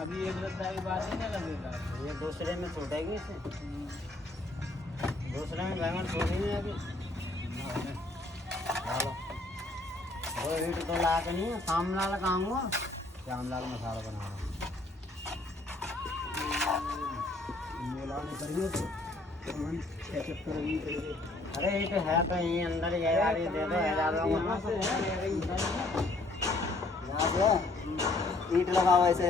अभी एक रद्दा के बाद ही ना लगेगा, ये दूसरे में छूटेगी इसे, दूसरे में बैंगन छोड़ी नहीं अभी। चलो दो ईंट तो ला के नहीं है, सामने लगाऊंगा शाम लाल मसाला बनाना। अरे ईंट है तो यहीं अंदर ही है यार, ये दे दो ईंट लगाओ ऐसे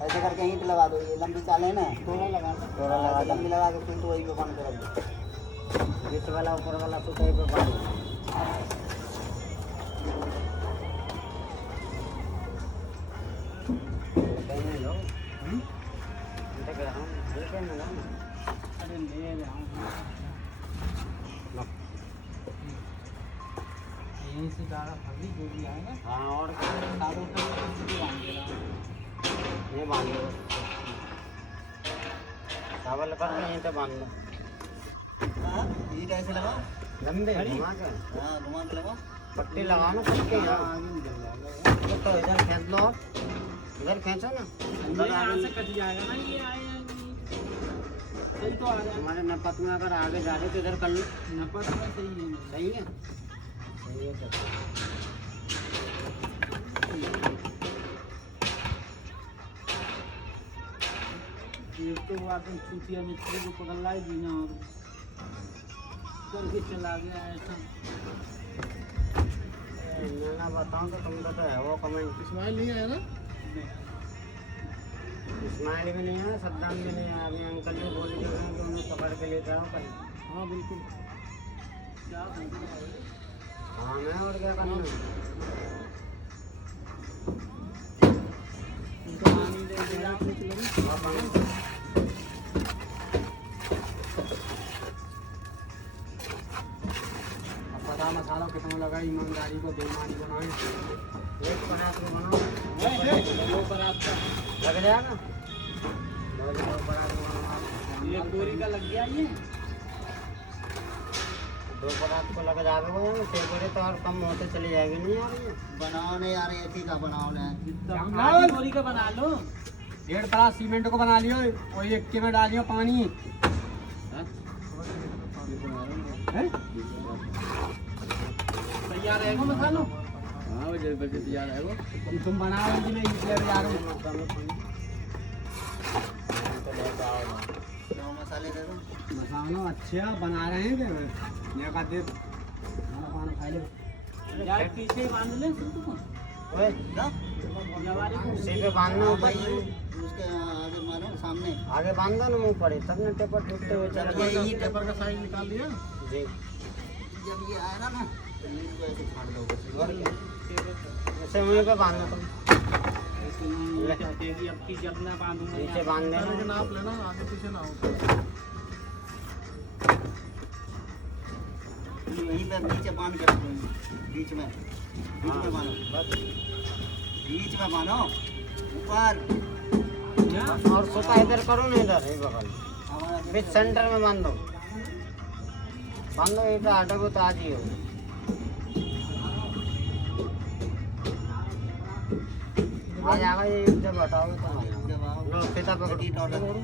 ऐसे करके ईंट लगा दो, ये लंबी चाल है ना, थोड़ा लगा थोड़ा लगा लंबी लगा के फिर तो वही पे बंद कर दो। बीच वाला ऊपर वाला तो कहीं पे बांध दो। कहीं लो देख रहा हूँ, देखे ना लो ना। अरे ले जाऊँगा यहीं से डाला फली जो भी आएगा हाँ और सारों का बांध देना। ये बांध दो, चावल कर यहीं पे बांध दो। हाँ ईंट ऐसे लगाओ, लंबे घुमा के हाँ घुमा के लगाओ। पट्टी लगाओ ना पट्टी यहाँ। आगे निकल जाएगा तो इधर खींच लो, इधर खींचो ना, ये यहाँ से कट जाएगा ना, ये आएगा सही तो आ जाएगा। हमारे नपत में अगर आगे जा रहे तो इधर कर लो। नपत में सही है सही है, सही है। चलो ये तो बात चूतिया मिस्त्री को पकड़ लाई जीना और करके चला गया ऐसा। ना बताऊँ तो तुमको तो है वो कमेंट। इस्माइल नहीं आया ना? इस्माइल भी नहीं है, सद्दाम भी नहीं है। अभी अंकल ने बोल दिया कि उन्हें पकड़ के लेते आओ कल। हाँ बिल्कुल। क्या हाँ मैं और क्या करना है। पानी दे दिया पता मसाला कितना लगा, ईमानदारी को बेईमानी बनाए। एक परात को बनाओ, दो पर आपका लग जाएगा। दो परात को बनाओ, ये बोरी का लग गया ये। दो परात को लग जाएगा वो, छह बोरे तो और कम होते चले जाएंगे। नहीं यार ये बनाओ ने यार, एक ही का बनाओ ने। आधी बोरी का बना लो। 1.5 परात सीमेंट को बना लियो और एक के में डालियो पानी। तैयार रहेगा मसालो? हाँ वो जब बजे तैयार है वो। तुम बनाओ कि नहीं, इसलिए जा रहा हूँ। मसाले दे दो। मसाला अच्छा बना रहे हैं क्या? मैं कहते खाना खा लो यार पीछे ही बांध ले सिर्फ को। ओए जवारी को उसी पे बांधना ऊपर उसके आगे मारो सामने। आगे बांधो ना मुंह पड़े तब ना टेपर टूटते हुए चल जब ये टेपर का साइज निकाल दिया, जी। जब ये आएगा ना तो ईंट को ऐसे फाड़ दो बस। और क्या? ऐसे मुंह पे बांधना तुम, तेरी अब की जब ना बांधूंगा नीचे बांध देना। नाप लेना, आगे पीछे ना हो। यहीं पे नीचे बांध के रखो, बीच में बांधो, बीच में बांधो, ऊपर। और सोता इधर करो ना, इधर ही बगल बीच सेंटर में बांधो। बांधो ये तो आटे को तो आज ही हो। आ जाएगा ये जब हटाओगे तो जब आओ लो फीता पकड़ो। ईंट ऑर्डर करो।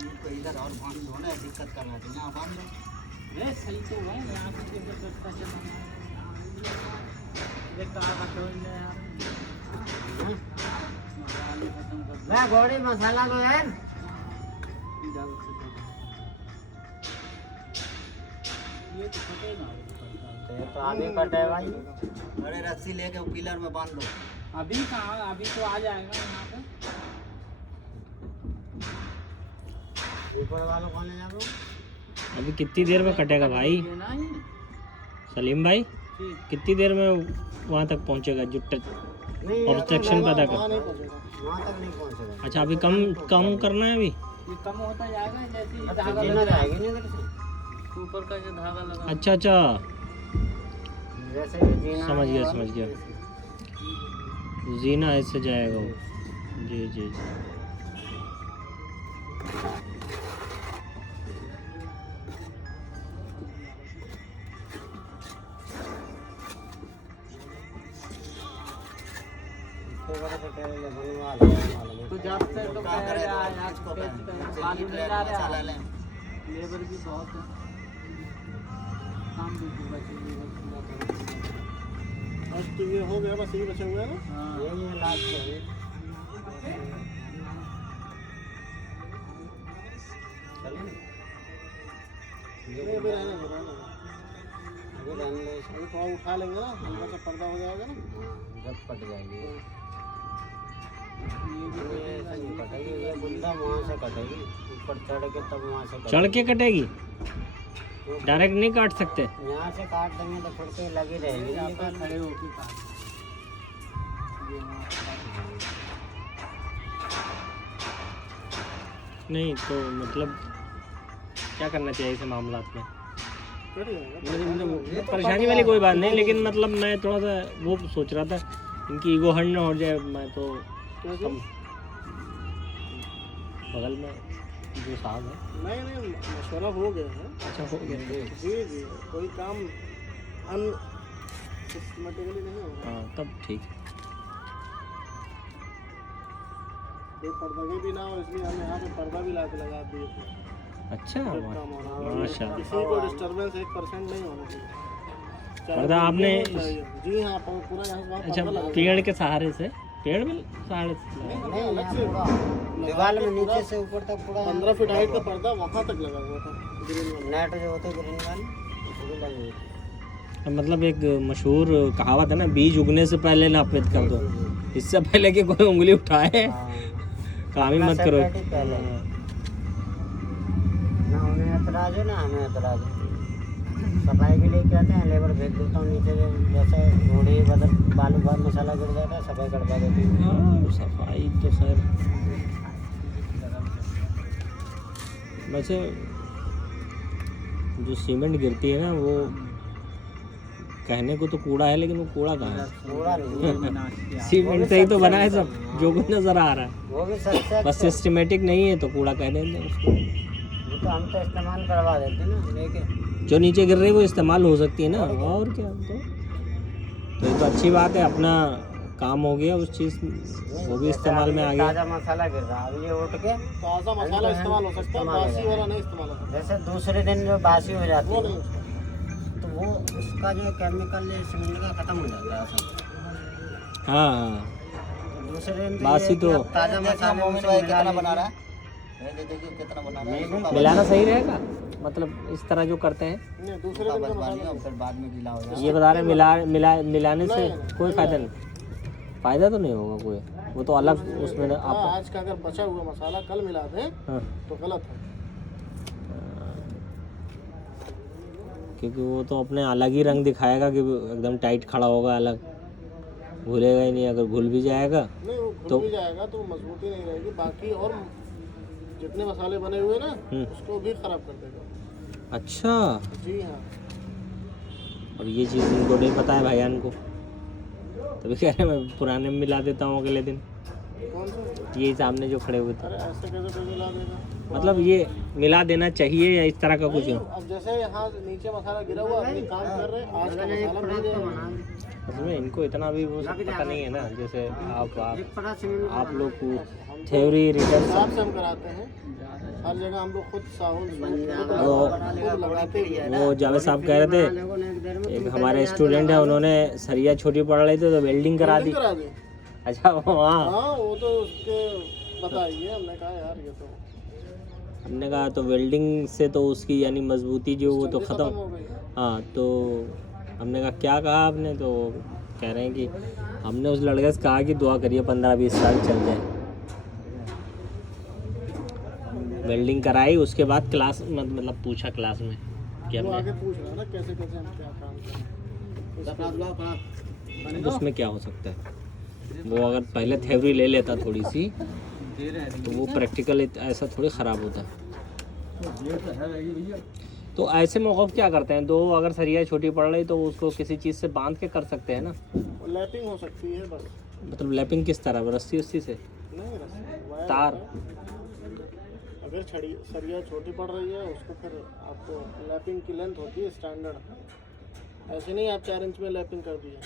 इनको इधर और बांध दो ना, दिक्कत कर रहा था ना, बांध दो। ये सही तो है, यहाँ पे तो सस्ता चला ये कार रखो इन्हें यार। मसाले खत्म कर मैं घोड़ी मसाला दो यार। दो। ये तो फटेगा। ये तो आगे कट है भाई। अरे रस्सी लेके वो पिलर में बांध दो। अभी कहाँ, अभी तो आ जाएगा यहाँ पे। ऊपर वालों को ले जाओ। अभी कितनी देर में कटेगा भाई? ये ना ही सलीम भाई ठीक। कितनी देर में वहाँ तक पहुँचेगा जो नहीं और सेक्शन पता कर? वहाँ तक नहीं पहुँचेगा। अच्छा अभी कम कम करना है अभी। ये कम होता जाएगा जैसे ही अच्छा धागा जीना लगा जाएगी नहीं इधर से। ऊपर का जो धागा लगा। अच्छा अच्छा जैसे ये जीना समझ गया है, समझ गया। जीना ऐसे जाएगा वो। जी जी जी। इसके बाद तो पहले बनवा लो, तो जब से तो क्या कह करे रहा है तो यार इसको खेत पे पहले बालू नहीं ला मसाला रहा, लें। लेबर भी बहुत है, काम भी पूरा चाहिए बस पूरा करो। आज तो ये हो गया, बस ये बचा हुआ है ना। हाँ ये लास्ट है। चलिए नहीं अभी रहने दो, रहने दो। अभी रहने दो इसको। अभी थोड़ा उठा लेंगे ना, हल्का सा पर्दा हो जाएगा ना। हाँ, जब कट जाएगी ये भी ये ऐसे नहीं कटेगी, ये बुंदा वहाँ से कटेगी, ऊपर चढ़ के तब वहाँ से कटेगी। चढ़ के कटेगी, डायरेक्ट नहीं काट सकते। यहाँ से काट देंगे तो फिर तो लगी रहेगी। यहाँ पर खड़े होके काम ये वहाँ पर नहीं तो मतलब क्या करना चाहिए ऐसे मामला में? कट जाएगा। मतलब परेशानी वाली कोई बात नहीं, लेकिन मतलब मैं थोड़ा सा वो सोच रहा था इनकी ईगो हर्ट ना हो जाए। मैं तो कैसे? हम बगल में जो साहब है। नहीं नहीं, मशवरा हो गया है। अच्छा हो गया। जी जी, कोई काम अनसिस्टमेटिकली नहीं होगा। हाँ तब ठीक है। कोई पर्दा भी ना हो, इसलिए हम यहाँ पे पर्दा भी ला के लगा दिए थे। अच्छा जब काम हो रहा है। माशाल्लाह। किसी को डिस्टर्बेंस 1% नहीं होना चाहिए। चाहे पर्दा वो आपने हो, चाहे ये हो। जी हाँ, पूरा यहाँ से वहाँ अच्छा पर्दा लगा पेड़ के सहारे से, पेड़ में सहारे से नहीं, नहीं अलग से पूरा दीवार में नीचे से ऊपर तक पूरा 15 फीट हाइट का पर्दा वहाँ तक लगा हुआ था ग्रीन वाला। नेट जो होते ग्रीन वाले पूरी लगी हुई थी। मतलब एक मशहूर कहावत है ना, बीज उगने से पहले नापित कर दो। इससे पहले कि कोई उंगली उठाए हाँ। काम ही मत करो। सेपरेट ही पहले। हाँ। ना उन्हें एतराज है ना हमें एतराज है। सफाई के लिए क्या आते हैं, लेबर भेज देता हूँ नीचे, जैसे घोड़ी बदल बालू बाद मसाला गिर जाता है, सफाई करवा देती हूँ। हाँ, सफाई तो सर वैसे जो सीमेंट गिरती है ना वो कहने को तो कूड़ा है, लेकिन वो कूड़ा कहाँ है? पूरा नहीं सीमेंट से ही तो बना है सब, जो कुछ नजर आ रहा है। वो भी सच बस सिस्टमेटिक नहीं है तो कूड़ा कह देते हैं उसको। वो तो हम तो इस्तेमाल करवा देते हैं ना लेके। जो नीचे गिर रही है वो इस्तेमाल हो सकती है ना, और क्या। तो ये तो अच्छी बात है, अपना काम हो गया उस चीज़, वो भी इस्तेमाल में आ गया। ताज़ा मसाला गिर रहा है, अब ये उठ के ताज़ा मसाला इस्तेमाल हो सकता है, बासी वाला नहीं इस्तेमाल हो सकता। जैसे दूसरे दिन जो बासी हो जाती वो है नहीं। तो वो उसका जो केमिकल सीमेंट का खत्म हो जाता है सब। हाँ हाँ। तो दूसरे दिन तो बासी ये है कि तो- आप ताज़ा देखना मसाले मोमिन उसे भाई मिला कितना बना लीजिए। रहा है। ये देखिए कितना बना रहा है। मिलाना सही रहेगा, मतलब इस तरह जो करते हैं। नहीं, दूसरे सूखा दिन का बस मसाला बानिए और फिर बाद में गीला हो जाए। ये बता रहे हैं मिलाने से कोई फायदा नहीं, फायदा तो नहीं होगा कोई, वो तो अलग उसमें हाँ, आप। आज का अगर बचा हुआ मसाला कल मिला दें हाँ, तो गलत है। क्योंकि वो तो अपने अलग ही रंग दिखाएगा कि एकदम टाइट खड़ा होगा, अलग घुलेगा ही नहीं। अगर घुल भी जाएगा नहीं, वो घुल तो- भी जाएगा तो मजबूती नहीं रहेगी। बाकी और जितने मसाले बने हुए ना उसको भी खराब कर देगा। अच्छा, जी हाँ। और ये चीज़ इनको नहीं पता है भाईजान को, तभी कह रहे हैं मैं पुराने में मिला देता हूँ अगले दिन। कौन सा? ये सामने जो खड़े हुए थे, अरे ऐसे कैसे कोई मिला देगा? मतलब ये मिला देना चाहिए या इस तरह का कुछ नहीं, हो? अब जैसे यहाँ नीचे मसाला गिरा हुआ, अपनी काम कर रहे हैं, आज का मसाला मिल जाएगा। उसमें इनको इतना भी वो सब पता नहीं है ना, जैसे आप बड़ा सीमेंट आप लोग को थ्योरी रिटर्न हिसाब से हम कराते हैं, हर जगह हम लोग खुद साबुन खुद लगाते भी हैं। वो जावेद साहब कह रहे थे, एक हमारे स्टूडेंट है, उन्होंने सरिया छोटी पड़ रही थी तो वेल्डिंग करा दी। करा दें। अच्छा वहाँ हाँ, वो तो उसके बताइए। हमने कहा यार ये तो हमने कहा तो वेल्डिंग से तो उसकी यानी मजबूती जो वो तो जल्दी ख़त्म। हो गई। हाँ, तो हमने कहा क्या कहा आपने, तो कह रहे हैं कि हमने उस लड़के से कहा कि दुआ करिए 15-20 साल चल जाए। वेल्डिंग कराई, उसके बाद क्लास मतलब पूछा क्लास में कि वो हमने आगे पूछ रहा है ना कैसे कैसे हम क्या काम करें। उसमें क्या हो सकता है। वो अगर पहले थ्योरी ले लेता थोड़ी सी तो वो प्रैक्टिकल ऐसा थोड़ी ख़राब होता। तो ऐसे मौक़िफ़ क्या करते हैं? दो अगर सरिया छोटी पड़ रही तो उसको किसी चीज़ से बांध के कर सकते हैं ना? लैपिंग हो सकती है बस। मतलब लैपिंग किस तरह, रस्सी उस्सी से, नहीं रस्सी, वायर तार? होता है। अगर छड़ी सरिया छोटी पड़ रही है उसको फिर आपको लैपिंग की लेंथ होती है स्टैंडर्ड। ऐसे नहीं आप 4 इंच में लैपिंग कर दिए,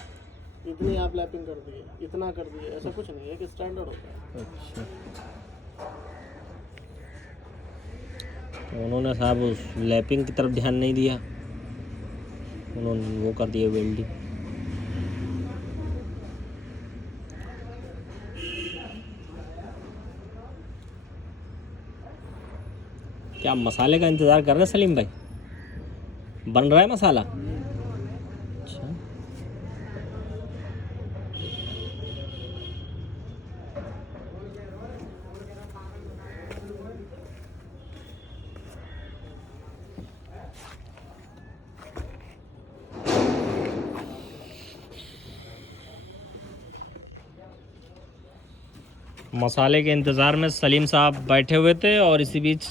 इतनी आप लैपिंग कर दिए, इतना कर दिए, ऐसा कुछ नहीं है कि स्टैंडर्ड होता है। अच्छा, तो उन्होंने साहब उस लैपिंग की तरफ ध्यान नहीं दिया, उन्होंने वो कर दिया वेल्डिंग। क्या मसाले का इंतज़ार कर रहे हैं सलीम भाई? बन रहा है मसाला? अच्छा, मसाले के इंतज़ार में सलीम साहब बैठे हुए थे और इसी बीच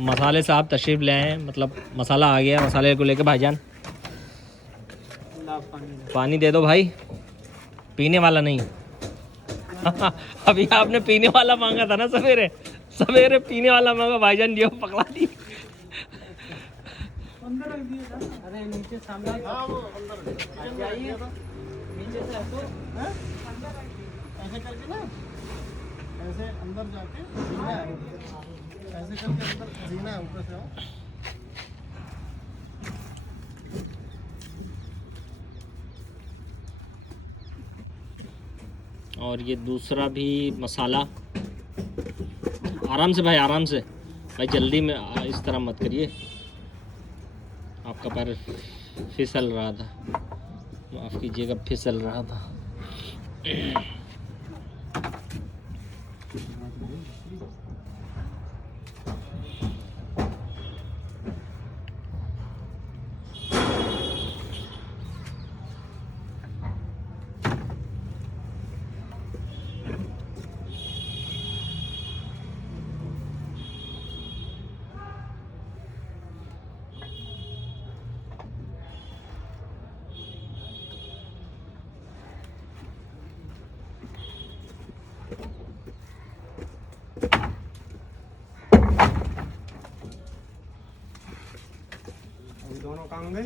मसाले साहब तशरीफ़ ले आए। मतलब मसाला आ गया, मसाले को लेके भाईजान पानी दे दो भाई, पीने वाला नहीं। अभी आपने पीने वाला मांगा था ना, सवेरे सवेरे पीने वाला मांगा, भाईजान जो पकड़ा दी। अरे नीचे सामने हाँ वो अंदर जाइए, नीचे से हटो। ऐसे करके ना, ऐसे अंदर जाके जीना है, ऐसे करके अंदर जीना है, ऊपर से आओ। और ये दूसरा भी मसाला, आराम से भाई, आराम से भाई, जल्दी में इस तरह मत करिए, आपका पैर फिसल रहा था, माफ़ कीजिएगा, फिसल रहा था। दोनों काम गए।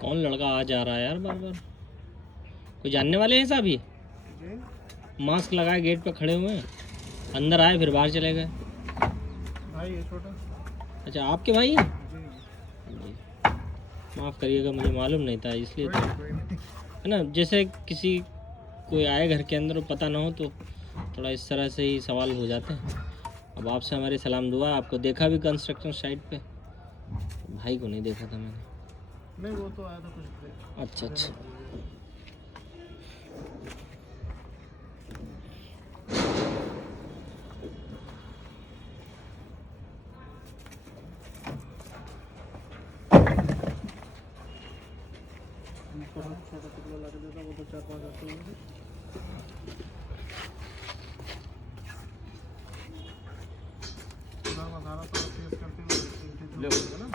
कौन लड़का आ जा रहा है यार बार बार? कोई जानने वाले हैं साहब? ये मास्क लगाए गेट पे खड़े हुए हैं, अंदर आए फिर बाहर चले गए। भाई ये छोटा। अच्छा, आपके भाई हैं? माफ़ करिएगा, मुझे मालूम नहीं था, इसलिए तो है ना, जैसे किसी कोई आए घर के अंदर और पता ना हो तो थोड़ा इस तरह से ही सवाल हो जाते हैं। अब आपसे हमारी सलाम दुआ, आपको देखा भी कंस्ट्रक्शन साइट पे, भाई को नहीं देखा था मैंने। नहीं वो तो आया था कुछ। अच्छा अच्छा, छोटा टुकड़ा ला के देता, वो तो 4-5 आते हैं। मसाला थोड़ा तेज करते हुए ना,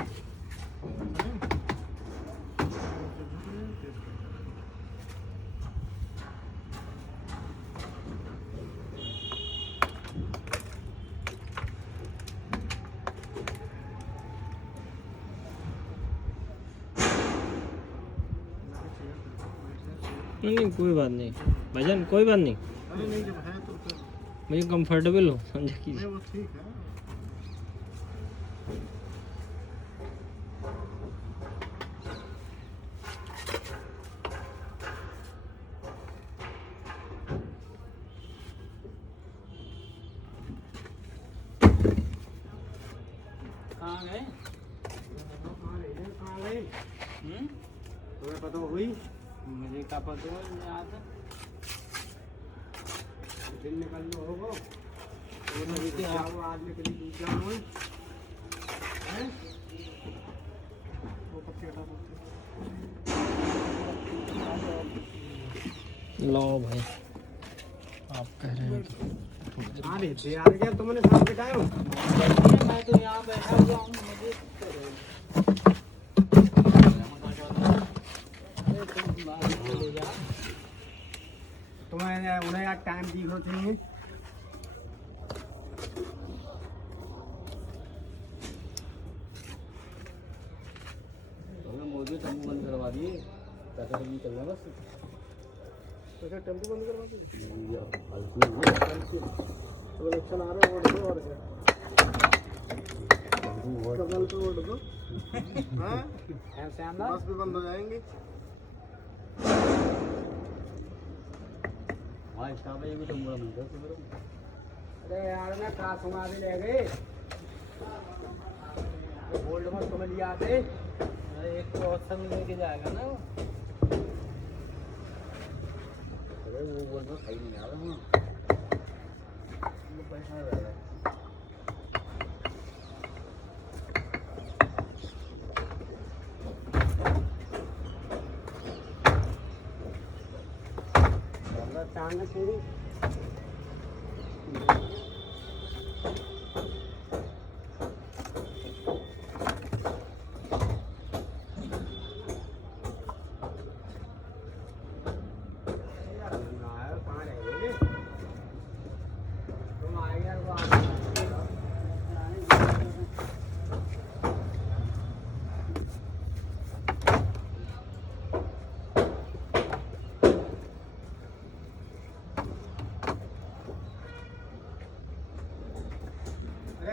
नहीं कोई बात नहीं भाईजान, कोई बात नहीं, अरे नहीं जब है तो फिर मुझे कंफर्टेबल हो समझा कीजिए। नहीं, वो ठीक है। कहाँ गए? तुम्हें पता हुई मुझे क्या पता है याद है? दिन निकल लो होगा वो नहीं थे आप। वो आदमी के लिए दूसरा हुई है, वो पत्ती हटा सकते। लो भाई आप हाँ भेजते यार, क्या तुमने शाम के टाइम मैं तो यहाँ बैठा हुआ हूँ, मुझे अरे तुम बाहर चले जाओ। तुम्हें उन्हें यार टाइम दी होती है। मोदी टेम्पो बंद करवा दिए, पैसा तो नहीं चल रहा बस। तो क्या टेम्पो बंद करवा दीजिए? फालतू तो इलेक्शन आ रहे हैं, वोट दो और क्या? कमल पे वोट दो। हाँ, ऐसे अंदर बस भी बंद हो जाएंगी। हाँ स्टाफ है, ये भी टेम्पो बंद कर। अरे यार मैं क्लास घुमा भी ले गए, गोल्ड में तुम्हें लिया थे। अरे एक तो ऑप्शन लेके जाएगा ना, अरे वो बोल रहा सही नहीं आ रहा हूँ, पैसा रह रहा है। चांद पूरी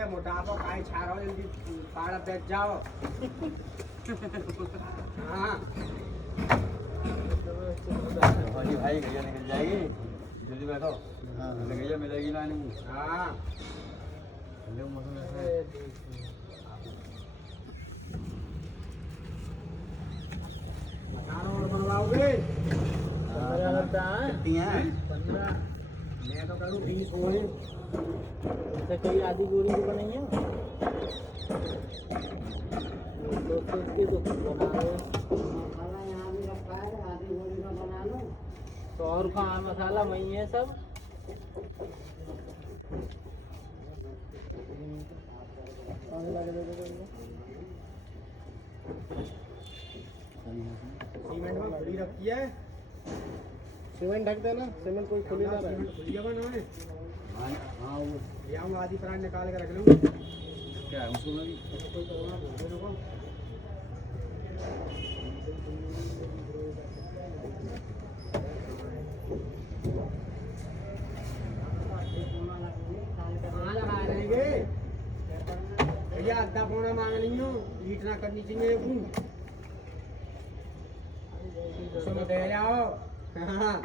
मोटापा काहे छा रहा हो, जल्दी पाड़ा बैठ जाओ। हाँ भाई गैया निकल जाएगी, जल्दी बैठो। हाँ गैया मिलेगी ना नहीं। हाँ मौसम ऐसा है। और बनवाओगे? 15 लगता है। कितनी है? 15 मैं तो करूँ 20 होए। से कोई आधी गोरी भी बनाई है, तो उसके तो बना रहे हैं। मसाला यहाँ भी रखा है, आधी गोली का बना लो। तो और कहाँ मसाला वही है सब। सीमेंट में खुली रखी है, सीमेंट ढक देना, सीमेंट कोई खुली ना रहे। खुली बना है। हाँ वो या हम आधी प्राण निकाल के रख लूँ। क्या है उसको भी कोई करना बोल दे देखो। कहाँ लगा रहेंगे भैया, आधा पौना मांग रही हूँ, लीट ना करनी चाहिए। उसमें दे जाओ। हाँ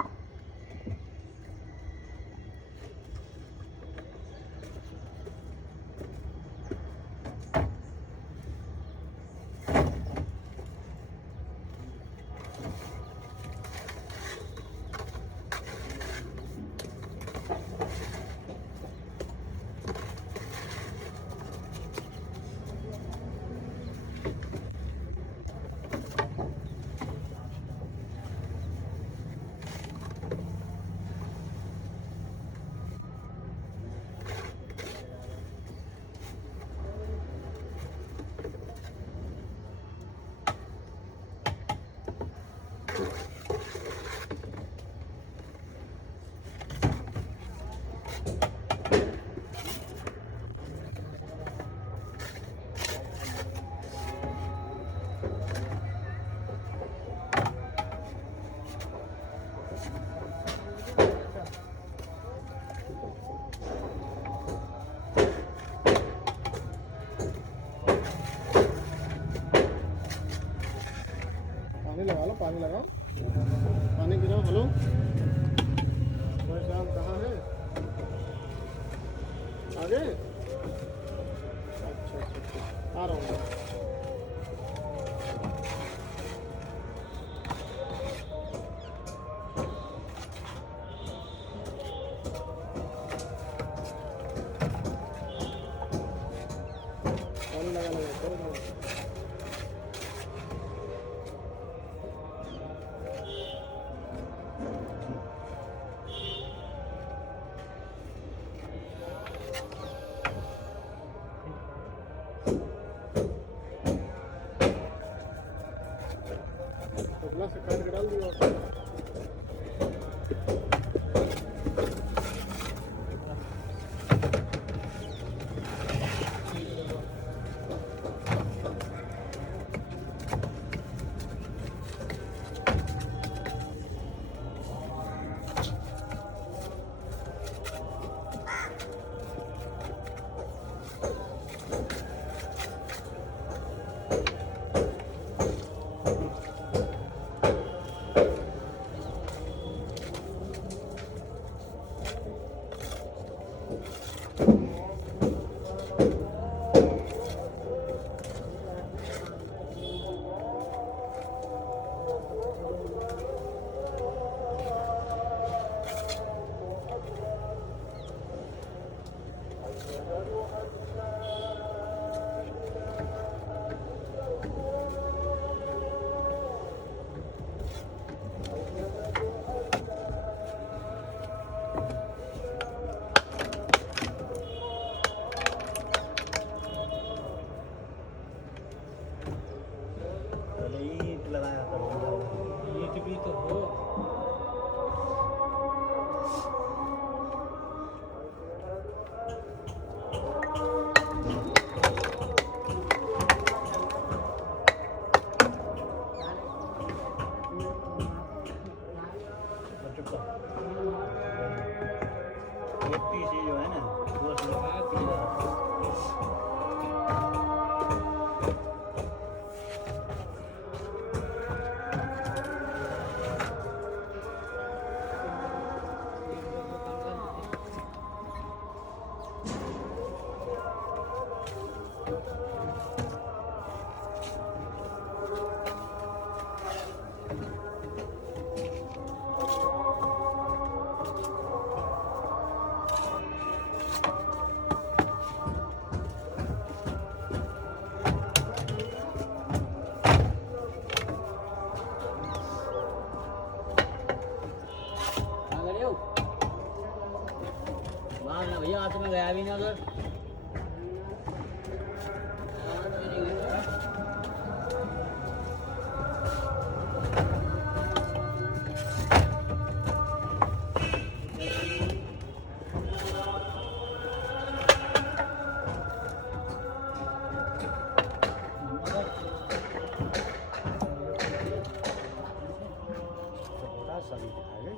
पानी लगा लो, पानी लगाओ, पानी गिराओ। हेलो भाई साहब, कहाँ है? आगे? अच्छा, आ रहा हूँ। पानी लगा लगा चाबी ना उधर थोड़ा सभी दिखाएगा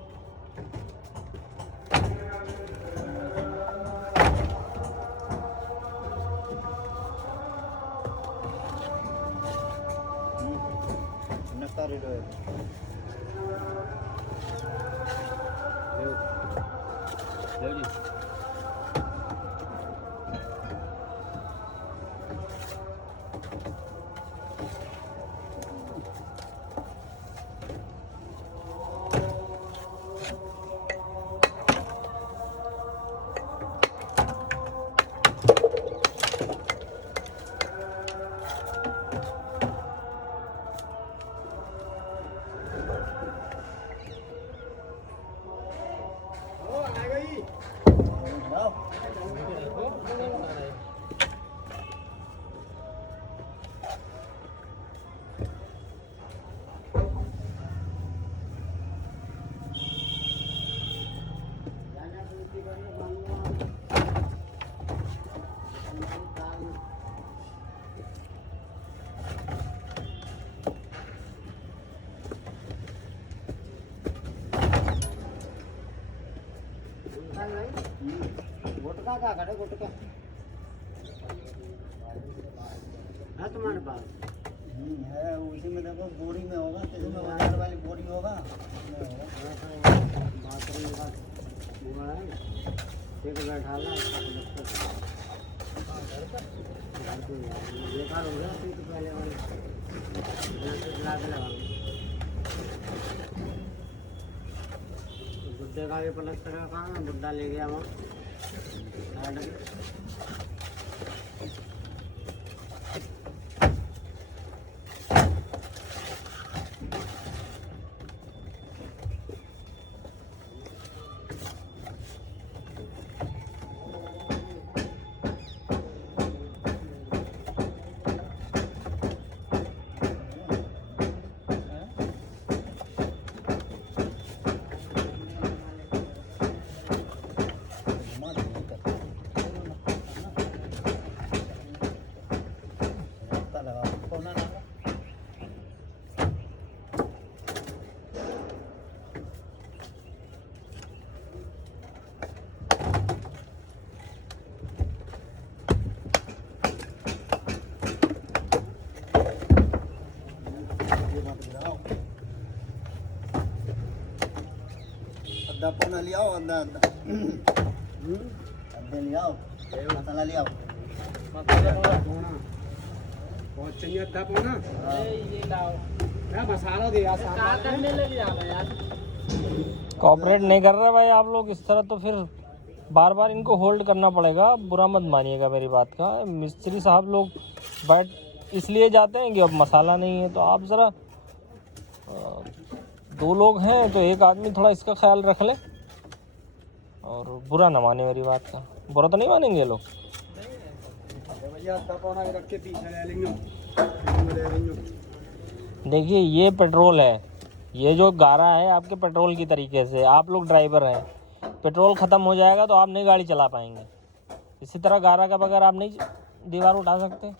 नक्का रेड है ले जी गुटका का खड़े गुटका है तुम्हारे पास है उसी में देखो बोरी में होगा किसी में बाजार वाली बोरी में होगा बाथरूम का हुआ है एक बैठा ला बेकार हो गया तो पहले वाले ला के लगा बुड्ढे का भी प्लस्तर का काम है बुड्ढा ले गया वहाँ अद्धा पौना ले आओ अद्धा अद्धा अद्धा ले आओ मसाला ले आओ बहुत चाहिए अद्धा पौना ये लाओ क्या मसाला दे यार क्या करने लगे यार कोऑपरेट नहीं कर रहे भाई आप लोग इस तरह, तो फिर बार बार इनको होल्ड करना पड़ेगा। बुरा मत मानिएगा मेरी बात का। मिस्त्री साहब लोग बैठ इसलिए जाते हैं कि अब मसाला नहीं है, तो आप ज़रा दो लोग हैं तो एक आदमी थोड़ा इसका ख्याल रख ले और बुरा ना माने मेरी बात का। बुरा तो नहीं मानेंगे ये लोग। भैया अद्धा पौना रख के पीछे ले लेंगे। देखिए ये पेट्रोल है, ये जो गारा है आपके पेट्रोल की तरीके से। आप लोग ड्राइवर हैं, पेट्रोल ख़त्म हो जाएगा तो आप नहीं गाड़ी चला पाएंगे। इसी तरह गारा का बगैर आप नहीं दीवार उठा सकते।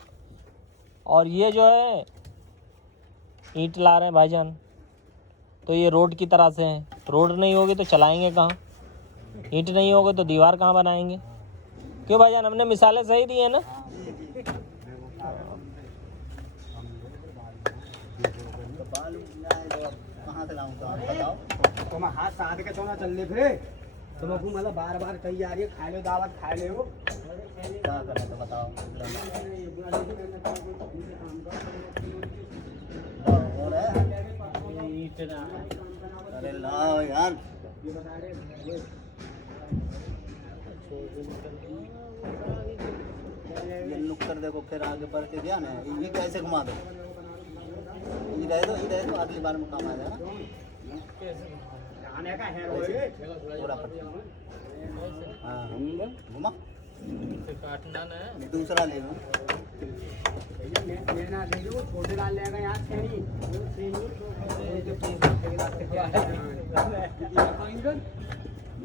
और ये जो है ईंट ला रहे हैं भाईजान, तो ये रोड की तरह से है। रोड नहीं होगी तो चलाएंगे कहाँ, ईंट नहीं होगी तो दीवार कहाँ बनाएंगे। क्यों भाईजान, हमने मिसालें सही दी है ना। कहाँ से लाऊं तो आप बताओ। तो मैं हाथ साध के चौना चल ले फिर तो मैं मतलब बार बार कही जा रही है खा लो दावत खा ले हो क्या करना तो बताओ। और है अरे लाओ यार ये नुक्कर देखो फिर आगे बढ़ के गया ना, ये कैसे घुमा दो। ये रह दो अगली बार में काम आ जाएगा। आने का है पूरा हाँ घुमा काटना ना है। दूसरा ले लो। लेना ले लो, छोटे डाल लेगा यहाँ श्रेणी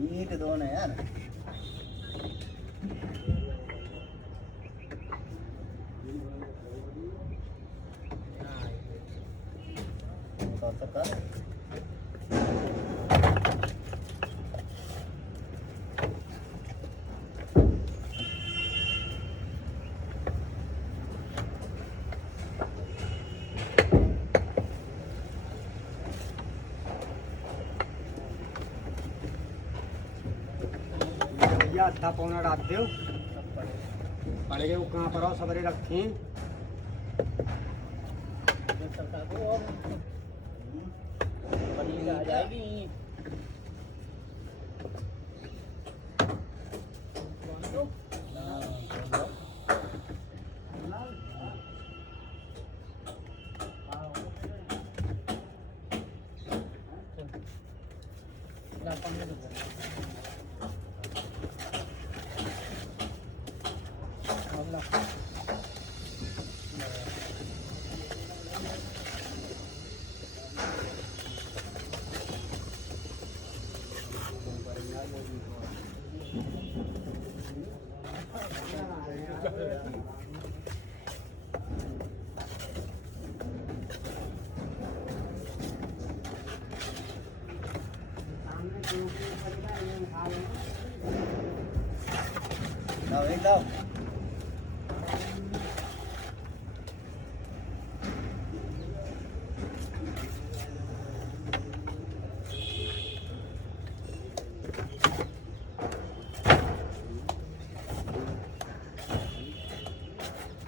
मीट दो ना यार। तो कर भैया आधा पौना डाल दो पड़ गए वो कहाँ पर हो सबरे रखें पल्ली आ जाएगी। Nào lên đâu.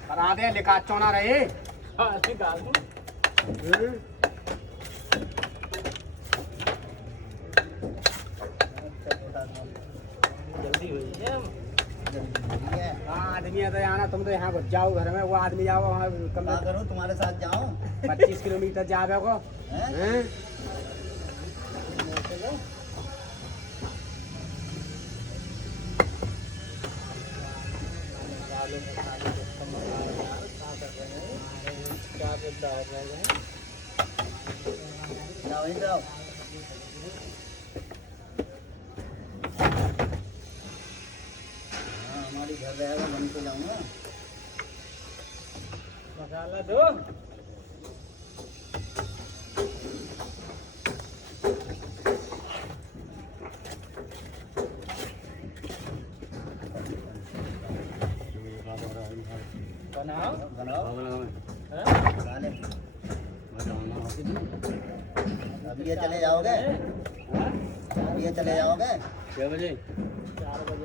करा दे लिखा चौना रहे निकाल दूं। जल्दी हो जाए। हाँ आदमी है तो यहाँ तुम तो यहाँ घुस जाओ घर में वो आदमी जाओ वहाँ कम क्या करूं तुम्हारे साथ जाऊं? 25 किलोमीटर जावे को हैं? क्या करता है? जाओ ही जाओ। हाँ हमारी घर रहेगा बन के जाऊंगा। मसाला दो। बनाओ। बनाओ। हैं? बना ले। अभी ये चले जाओगे? अभी ये चले जाओगे? 4 बज रहे हैं। 4 बज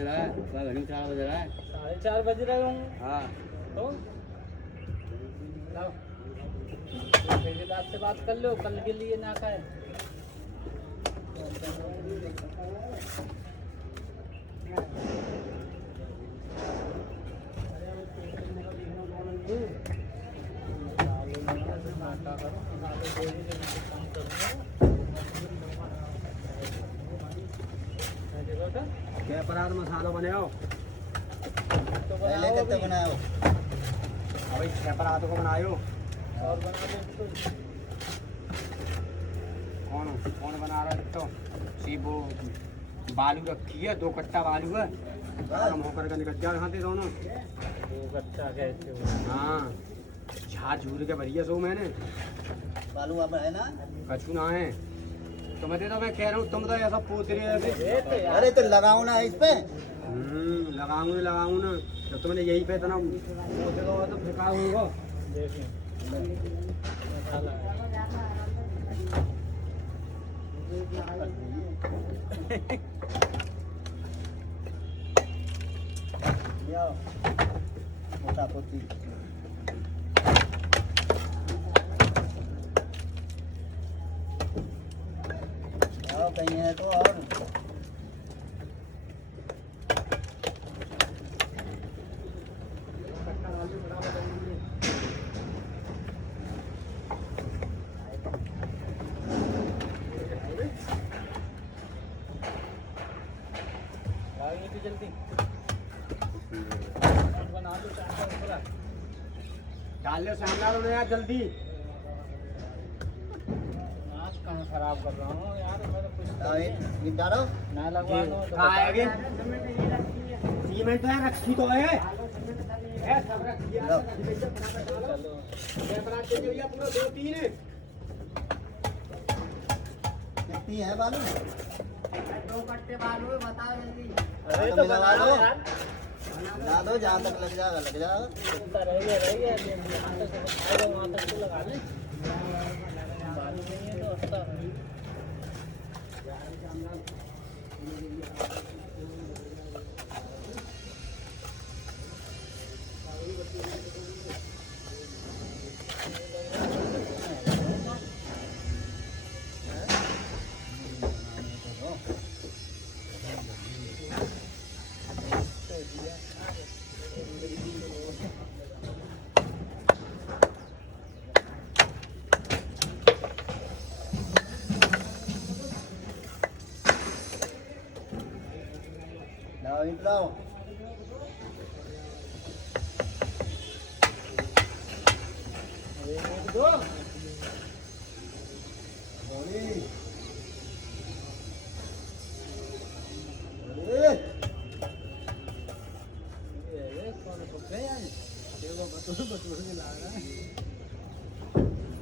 रहा है। 4 बज रहा है। 4:30 बज रहे होंगे। हाँ। तो लाओ ठेकेदार से बात कर लो कल के लिए ना खाए। क्या परार मसालो बनाओ पहले कितने बनाए हो? अभी 6 परातों को बनायो और बना दो। कौन कौन बना रहा है तो सी वो बालू रखी है 2 कट्टा बालू है गरम होकर के निकल जा यहाँ से दोनों वो बच्चा कहते हो। हाँ झाड़ झूर के भरिए सो मैंने बालू अब है ना? कछू ना है तुम्हें तो मैं कह रहा हूँ तुम तो ऐसा पूछ रहे हो अरे तो लगाओ ना इस पे। लगाऊं ना जब तुमने यही पे इतना पूछेगा तो फेंका होगा देखिए मसाला लियाओ मोटा पोती। आओ कहीं है तो और आगे जल्दी। डाल लो श्यामलाल उन्हें यार जल्दी। आँख कहाँ खराब कर रहा हूँ यार, मैं तो कुछ ईट डालो। ना लगवा दो तो आएंगे सीमेंट तो है, रखी तो है सब रखी है। लो। ये बना के भैया पूरा 2-3 है। कितनी है बालू? 2 कट्टे बालू है, बताओ जल्दी। अरे तो मिला दो, मिला दो, जहाँ तक लग जाएगा लग जाएगा। इतना रह गया यहाँ तक तो वहाँ तक तो लगा ले, बालू नहीं है तो अच्छा है। लाओ ईट लाओ। बोली। बोली।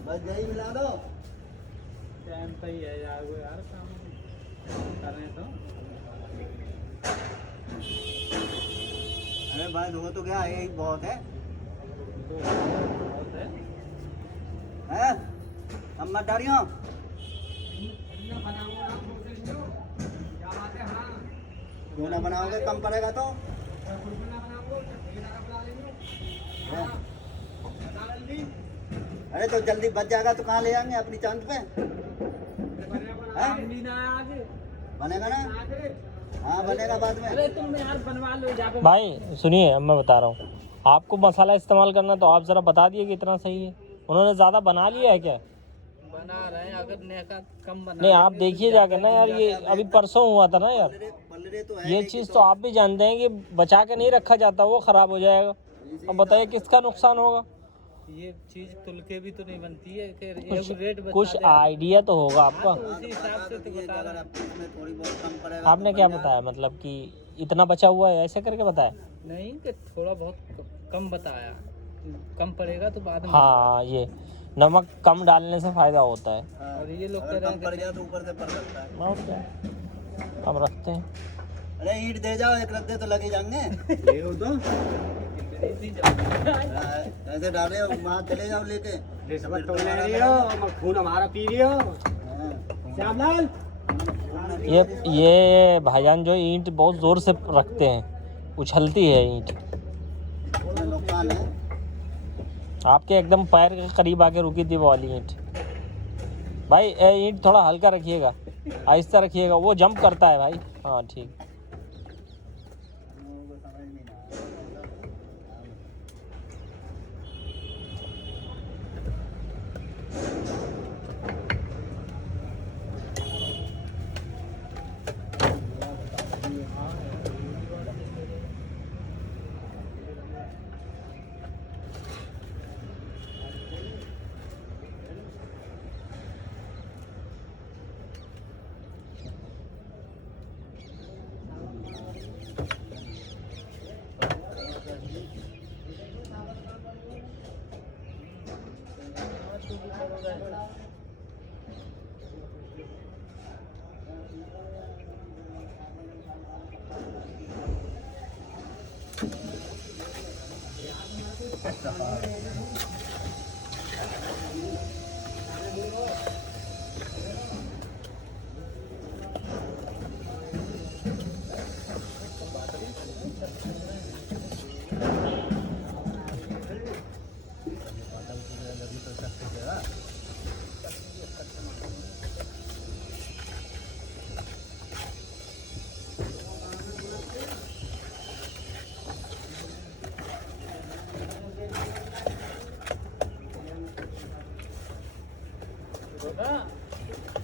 बस यही मिला दो। टाइम पे ही है यार, वो यार काम करें तो। अरे भाई हो तो गया, यही बहुत है। बहुत है। हैं? हम मत डालियो। क्यों ना बनाओगे, कम पड़ेगा तो। हैं? अरे तो जल्दी बच जाएगा तो कहाँ ले आएंगे अपनी चांद पे? हैं? बनेगा ना? हाँ बनेगा बाद में। अरे तुम यार बनवा लो जाके। भाई सुनिए, अब मैं बता रहा हूँ आपको, मसाला इस्तेमाल करना तो आप ज़रा बता दिए कि इतना सही है। उन्होंने ज़्यादा बना लिया है क्या? बना रहे हैं, अगर नेका कम बना नहीं आप देखिए जाके ना यार, ये अभी परसों हुआ था ना यार। पलरे तो है, ये लेकिन चीज़ तो आप भी जानते हैं कि बचा के नहीं रखा जाता, वो ख़राब हो जाएगा। अब बताइए किसका नुकसान होगा? ये चीज तुल के भी तो नहीं बनती है कि कुछ एक रेट बता कुछ दे। आइडिया तो होगा आपका। हाँ, तो उसी हिसाब से तो दिए कि बता अगर रहा आप इसमें थोड़ी बहुत कम पड़ेगा आपने तो क्या बन जाएगा। बताया, मतलब कि इतना बचा हुआ है ऐसे करके बताया? नहीं कि थोड़ा बहुत कम बताया, कम पड़ेगा तो बाद में। हाँ, ये नमक कम डालने से फ़ायदा होता है। हाँ, और ये लोग अगर कह रहे कम हैं पड़ गया तो ऊपर से पड़ सकता है। और क्या, अब रखते हैं। अरे ईट दे जाओ, एक रद्दे तो लगे जाएंगे। ले हो तो ऐसे डाल रहे हो, वहाँ चले जाओ लेके। रिश्वत तो ले रही हो, खून हमारा पी रही हो हाँ। श्यामलाल। ये भाईजान जो ईंट बहुत ज़ोर से रखते हैं, उछलती है ईंट। उसमें नुकसान है। आपके एकदम पैर के करीब आके रुकी थी वो वाली ईंट। भाई ईंट थोड़ा हल्का रखिएगा, आहिस्ता रखिएगा, वो जंप करता है भाई। हाँ ठीक। लोगों को समझ नहीं आ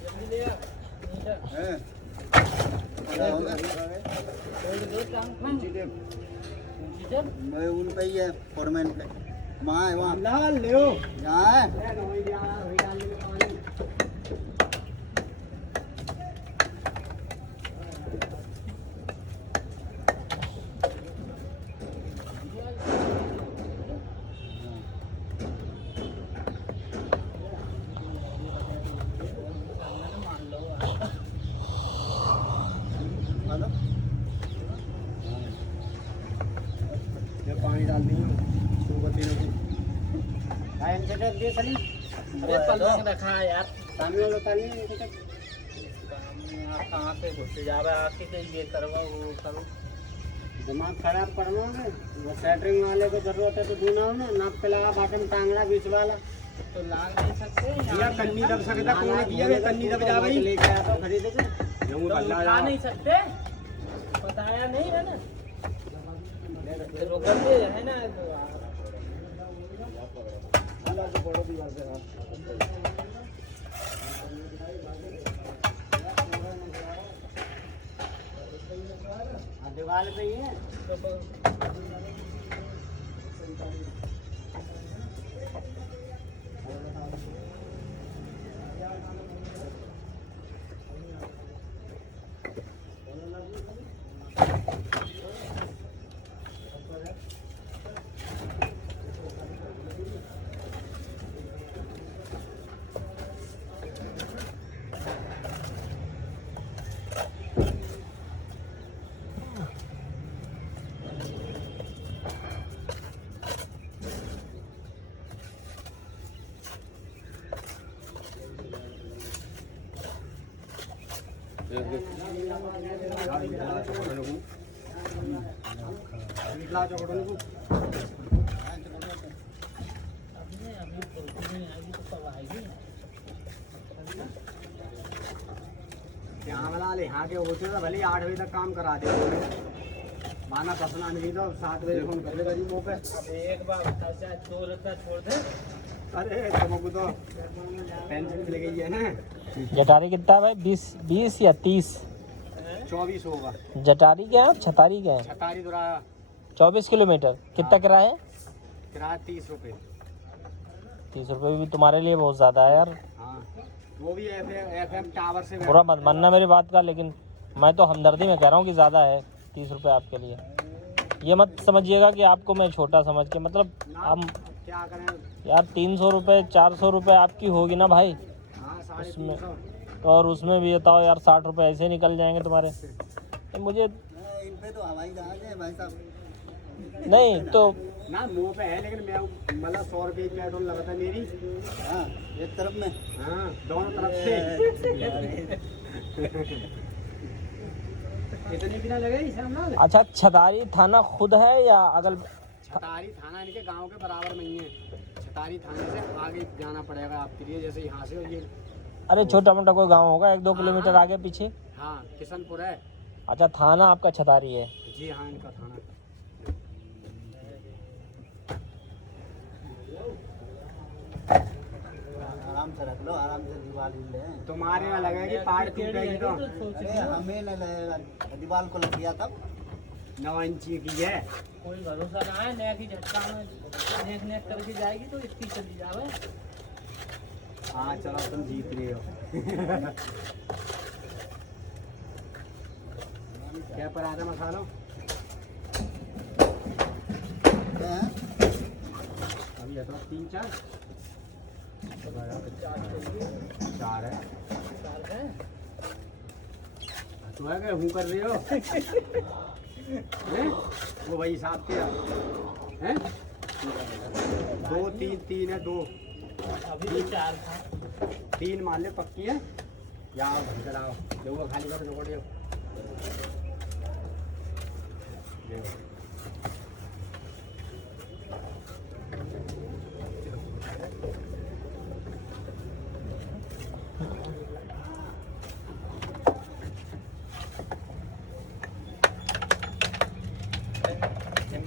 जल्दी ले आ। हैं? क्या होगा? कोई दो टांग कम। मैं उन पे ही है, फोरमैन पे। वहाँ है वहाँ लाल ले हो यहाँ है हेलो ये पानी डाल दिए सुबह तीनों की टाइम से रख दिए सली अरे पलंग रखा है यार, सामने वाला उतार नहीं है आप कहाँ से घुस जा रहे आके तो ये करवा वो करो। दिमाग खराब करवाओगे वो सेटरिंग वाले को जरूरत है तो दूना हो ना नाप पे लगा बाटम टांगड़ा बीच वाला तो ला नहीं सकते यार कन्नी दब सकता कौन किया रे कन्नी दब जा भाई लेके आया तो खरीदे थे यूं तो बदला ला नहीं सकते, बताया नहीं है ना, रोकते है ना तो दीवार पे ही है ला चौकड़ों को अभी पुरखी नहीं आएगी तो कब आएगी। यहाँ वाला ले यहाँ के होते तो भले 8 बजे तक काम करा दे माना पसना नहीं तो 7 बजे फोन कर ले गरीब पे अब एक बार खर्चा 2 रुपया छोड़ दे। अरे तुमको तो पेंशन मिल गई है ना जटारी कितना है भाई, 20 या 30? 24 होगा जटारी क्या है और छतारी क्या है? छतारी दुरा 24 किलोमीटर। कितना किराया है? किराया 30 रुपये 30 रुपये भी तुम्हारे लिए बहुत ज़्यादा है यार। हाँ वो भी FM टावर से पूरा मत मानना मेरी बात का, लेकिन मैं तो हमदर्दी में कह रहा हूँ कि ज़्यादा है 30 रुपये आपके लिए। ये मत समझिएगा कि आपको मैं छोटा समझ के, मतलब हम क्या करें यार 300 रुपये 400 रुपये आपकी होगी ना भाई, हाँ उसमें 350 और उसमें भी बताओ यार 60 रुपये ऐसे निकल जाएंगे तुम्हारे। तो मुझे इन पे तो हवाई जहाज है भाई साहब नहीं तो ना मुँह पे है लेकिन मैं मतलब 100 रुपये की पेट्रोल लगाता मेरी हाँ एक तरफ में हाँ दोनों तरफ से इतनी भी ना लगे श्यामलाल अच्छा, छतारी थाना खुद है या अगल? छतारी थाना इनके गांव के बराबर में ही है। छतारी थाने से आगे जाना पड़ेगा आपके लिए, जैसे यहाँ से ये अरे छोटा मोटा कोई गांव होगा 1-2 किलोमीटर आगे पीछे। हाँ किशनपुर है अच्छा, थाना आपका छतारी है। जी हाँ इनका थाना। आराम से रख लो, आराम से दीवार हिल ले। तुम्हारे यहाँ लगेगी पार्ट टूटेगी तो अरे हमें न लगेगा, दीवार को लग गया तब 9 इंची की है। कोई भरोसा ना है, नया की झटका में नेक नेक करके जाएगी तो इसकी चली जावे। हाँ चलो तुम जीत रहे हो क्या पर आता मसालो क्या है? अभी है तो 3-4 4 है तो है क्या हूँ कर रहे हो हैं? वो वही हिसाब के हैं 2 3 है 2 अभी तो 4 था। 3 मान ले पक्की है या चलाओ देखो खाली कर दो देखो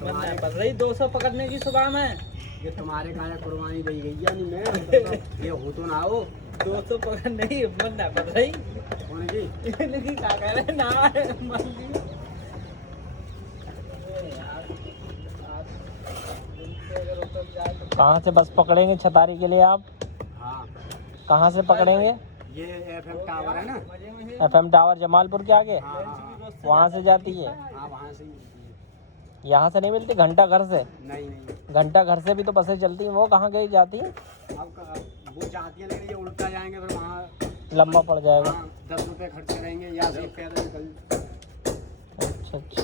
हिम्मत पड़ रही 200 पकड़ने की सुबह में। ये तुम्हारे कहा कुर्बानी दी गई है नहीं मैं ये हो तो ना हो 200 पकड़ने की हिम्मत ना पड़ रही। कौन जी लेकिन क्या कह रहे ना मान ली यार, आज दिन से अगर उतर जाए तो कहाँ से बस पकड़ेंगे छतारी के लिए आप? हाँ, कहाँ से पकड़ेंगे? ये FM टावर है ना। FM टावर जमालपुर के आगे, हाँ हाँ वहाँ से जाती है। हाँ, वहाँ से ही मिलती यहाँ से नहीं मिलती? घंटा घर से? है। नहीं, घंटा घर से भी तो बसें चलती हैं, वो कहाँ गई जाती हैं? अब वो चाहती है, लेकिन ये उल्टा जाएंगे फिर वहाँ लंबा पड़ जाएगा। 10 रुपये खर्च करेंगे या से पैदल निकल। अच्छा अच्छा।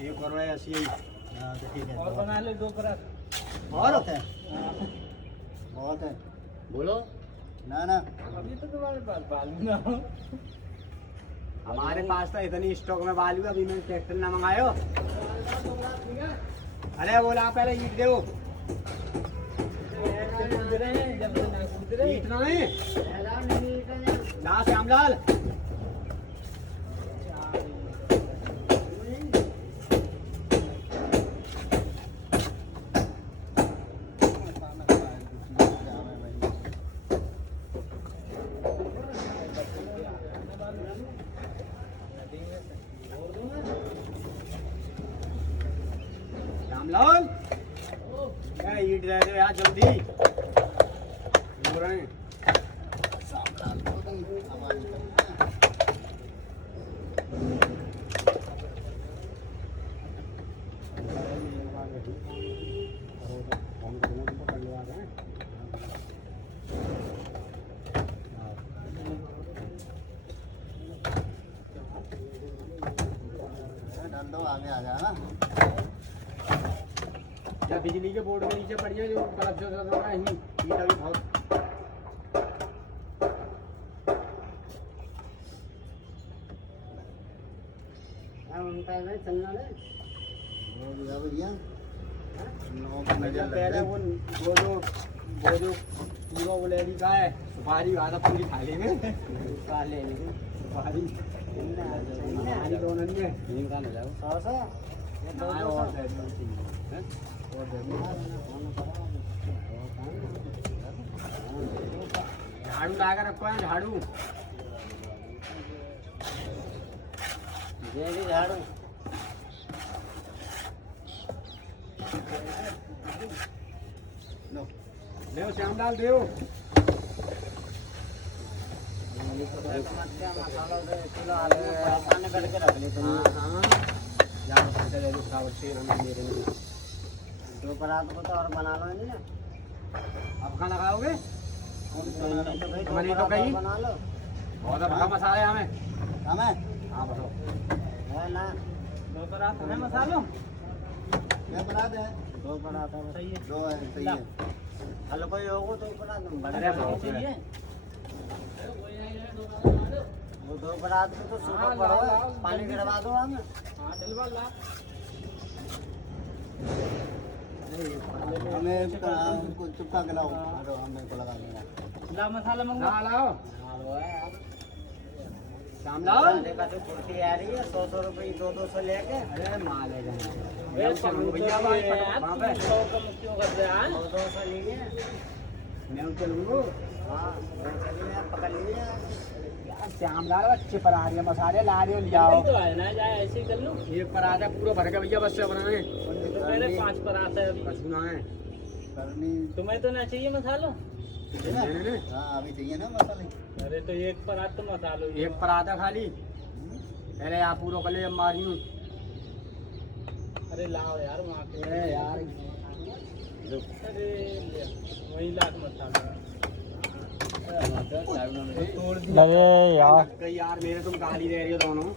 ये करो ऐसी ही। हाँ तो ठीक है। और बना ले 2 परात। और होता है, बहुत है। बोलो। ना ना, अभी तो तुम्हारे पास बालू ना हो। हमारे पास तो इतनी स्टॉक में बालू है, अभी मैंने ट्रैक्टर ना मंगायो। अरे बोला पहले ईट दो। ईट ना नहीं ना श्यामलाल। श्यामलाल ईट दे दो यार जल्दी, बोल रहे हैं। डंडो आगे आ जाना। या बिजली के बोर्ड के नीचे पड़ी है जो बल्ब जो चल रहा है, यहीं ईट अभी बहुत। चलना ले भैया। पहले वो जो पूरा वो ले ली का है, सुपारी आधा पूरी खा लेंगे। खा लेंगे सुपारी दोनों नहीं है। झाड़ू ला कर रखो है, झाड़ू झाड़ू ले श्यामलाल देव। करके रख ले तुम। दो परात को तो और बना लो नहीं ना। अब कहाँ लगाओगे? मैंने तो कही बना लो। बहुत बड़ा मसाला है हमें। हमें हाँ बताओ। है ना, 2 परात है मसालो। क्या परात है? 2 परात है। सही है, 2 है, सही है। हल्को ही होगा तो परात अरे बहुत है। वो 2 परात में तो सूखा पड़ा हुआ है, पानी गिरवा दो हमें। हाँ डलवा ला। हमें चुपका के लाओ, हमें को लगा देना। ला मसाला मंगवा। लाओ श्यामलाल। देखा तो कुर्सी आ रही है 100 रुपये 200 लेके। अरे माल है भैया वहाँ पे 100 कम क्यों कर रहे हैं? 200 लिए। मैं चलूँगा। हाँ चलिए पकड़ लीजिए। श्यामलाल अच्छे पराठे है, मसाले ला रहे हो, ले आओ। तो है ना, जाए ऐसे ही कर लो। एक पराठा पूरा भर के भैया बस से बनाए। तो पहले 5 परात है अभी। बस बनाए। करनी तुम्हें तो ना चाहिए मसालो? है ना? हाँ अभी चाहिए ना मसाले। अरे तो 1 परात तो मसालो ही। एक पराठा खाली पहले आप पूरा कर ले, मारी हूँ। अरे लाओ यार वहाँ पे। अरे यार अरे ले, वही लाख मसाला तोड़ दिया। अरे यार कई यार मेरे तुम गाली दे रही हो दोनों।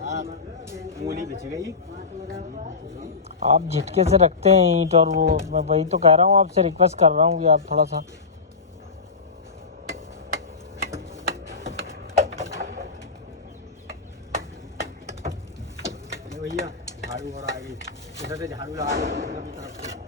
हाँ मूली बिछ गई। आप झटके से रखते हैं ईंट, और वो मैं वही तो कह रहा हूँ, आपसे रिक्वेस्ट कर रहा हूँ कि आप थोड़ा सा भैया झाड़ू और आएगी इधर से झाड़ू लगा दो तरफ से।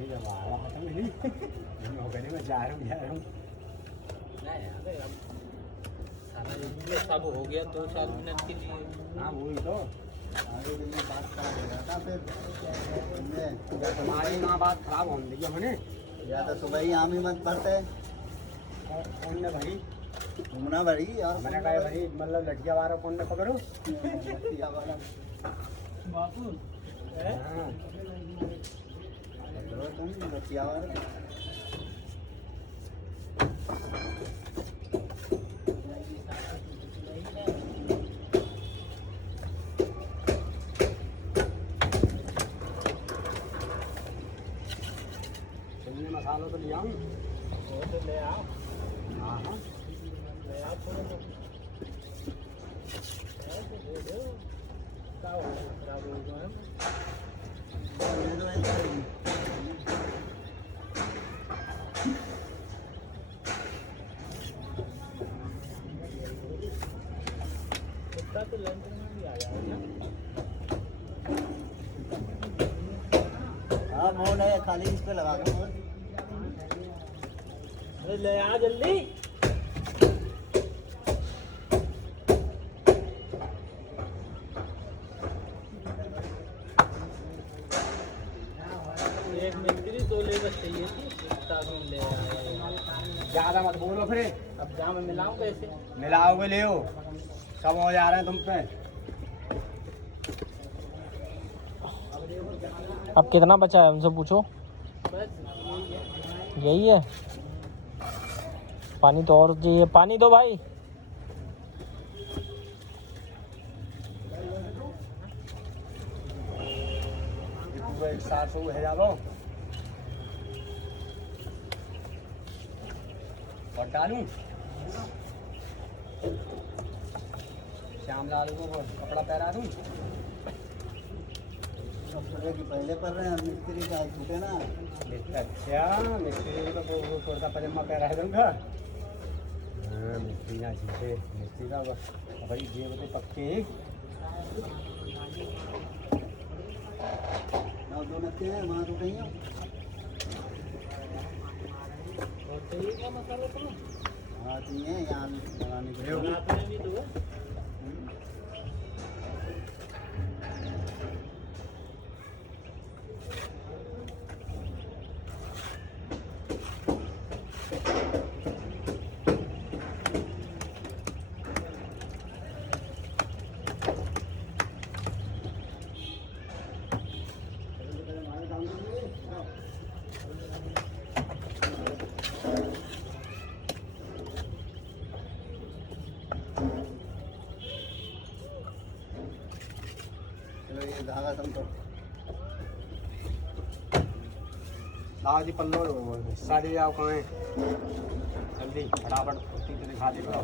जब आया पता नहीं मैं जा रहा हूँ। नहीं अरे अब सारा सब हो गया 2-4 मिनट के लिए। हाँ वही तो आगे दिन में बात करा देगा था फिर हमने जब तुम्हारी माँ बात खराब होने लगी हमने या तो सुबह ही आम ही मत पड़ते कौन ने भरी घूमना बड़ी और मैंने कहा भरी मतलब लड़कियाँ वाला कौन ने पकड़ो लड़कियाँ वाला बापू हाँ पकड़ो तुम लड़कियाँ वाला तुमने मसालों तो लिया हूँ वो तो ले आओ। हाँ हाँ ले आओ थोड़ा बहुत। ऐसे दे दो। क्या हो गया? खराब हो गया है? कुत्ता तो लंच में भी आ जाएगा ना। हाँ फोन है खाली इस पे लगा दो फोन। अरे ले आ जल्दी। एक मिस्त्री 2 लेबर चाहिए थी, कुत्ता भी ले आया। ज़्यादा मत बोलो फिर अब जहाँ मैं मिलाऊं कैसे? मिलाओगे ले सब हो जा रहे हैं तुम पे अब कितना बचा है उनसे पूछो। बस यही है। यही है। पानी तो और चाहिए, पानी दो भाई। एक साथ सौ है जाओ और डालूं श्यामलाल को कपड़ा पहरा दूं सुबह की पहले पर रहे हैं मिस्त्री का छूटे ना अच्छा मिस्त्री को तो कुर्ता पजामा पहरा दूंगा हाँ मिस्त्री ना छूटे मिस्त्री का भाई ये बते पक्के ना दो नक्के हैं वहाँ रुक गई हो और चाहिए क्या मसाला तुम्हें? हाँ चाहिए यहाँ लगाने के लिए आपने भी दो। चलो ये धागा तुम तो लाओ जी पल्लो हिस्सा दे जाओ कहाँ है जल्दी फटाफट कुर्ती तो दिखा दे करो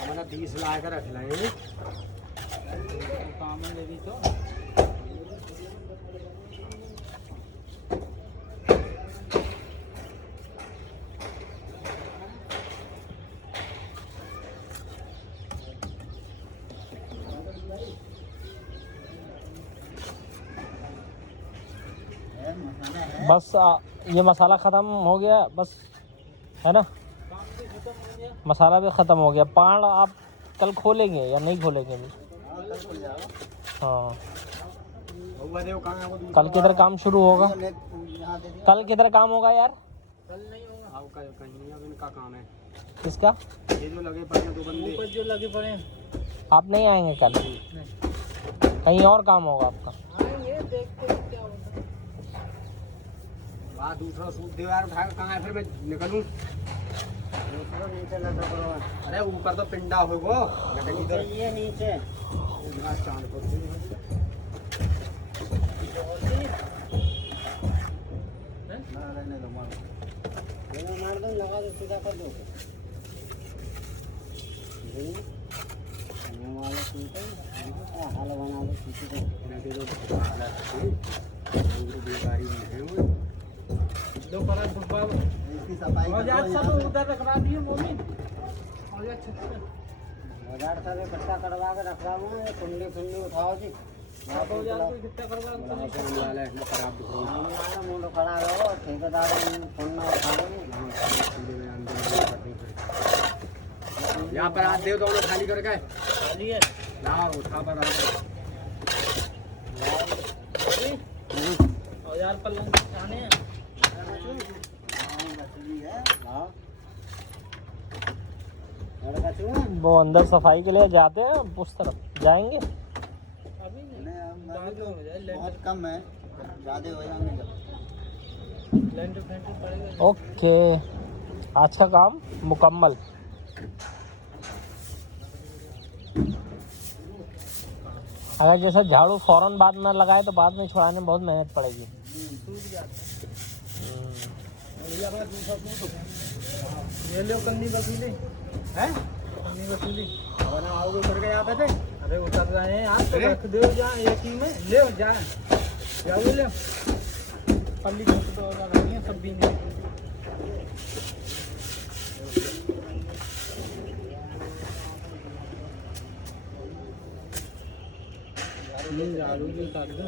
हमने 20 ला कर रख लाए काम में ले ली तो है मसाला है बस ये मसाला ख़त्म हो गया बस, है ना। काम भी खत्म हो गया। मसाला भी ख़त्म हो गया। पान आप कल खोलेंगे या नहीं खोलेंगे अभी? हाँ कल खुल जाएगा हाँ हुआ देखो कहाँ है वो दूसरा कल किधर काम शुरू होगा? यहाँ दे दिया कल किधर काम होगा यार? कल नहीं होगा। आओ कल कहीं अब इनका काम है किसका? ये जो लगे पड़े हैं 2 बंदे ऊपर जो लगे पड़े हैं। आप नहीं आएंगे कल? नहीं कहीं और काम होगा आपका? आएंगे देखते हैं क्या होता है। वहाँ दूसरा सूट दीवार उठा कर कहाँ है फिर मैं निकलूँ दूसरा नीचे लगा करो अरे ऊपर तो पिंडा होगो इधर ये नीचे इतना चांद को ना रहने दो मार मार दो लगा दो सीधा कर दो वाला सूट है हाल बना दो किसी को बेकारी नहीं है वो दो पड़ा फुटबॉल इसकी सफाई और करो आज यहाँ सब से। उधर रखवा दिए मोमी और ये छत पे बाजार से इकट्ठा करवा के रखवा हूँ कुंडी फुंडी उठाओ जी कितना करवा मुंडो खड़ा रहो ठेकेदार फोन में उठा यहाँ पर हाथ दे दोनों खाली करके खाली है लाओ उठा पर और यार पल्ले खाने हैं वो अंदर सफाई के लिए जाते हैं, उस तरफ जाएंगे। अभी नहीं बहुत कम है, ज़्यादा हो जाएंगे। लेंटर फेंटर पड़ेगा। ओके, आज का काम मुकम्मल। अगर जैसा झाड़ू फौरन बाद में लगाए तो बाद में छुड़ाने में बहुत मेहनत पड़ेगी। ये लो कन्नी वसूली हैं, कन्नी वसूली बना आओगे करके यहाँ पे थे। अरे उतर रहे हैं आप, रख दो जा एक ही में ले जा जाओ ले पल्ली तो नहीं है सब भी नहीं झाड़ू भी उतार दो।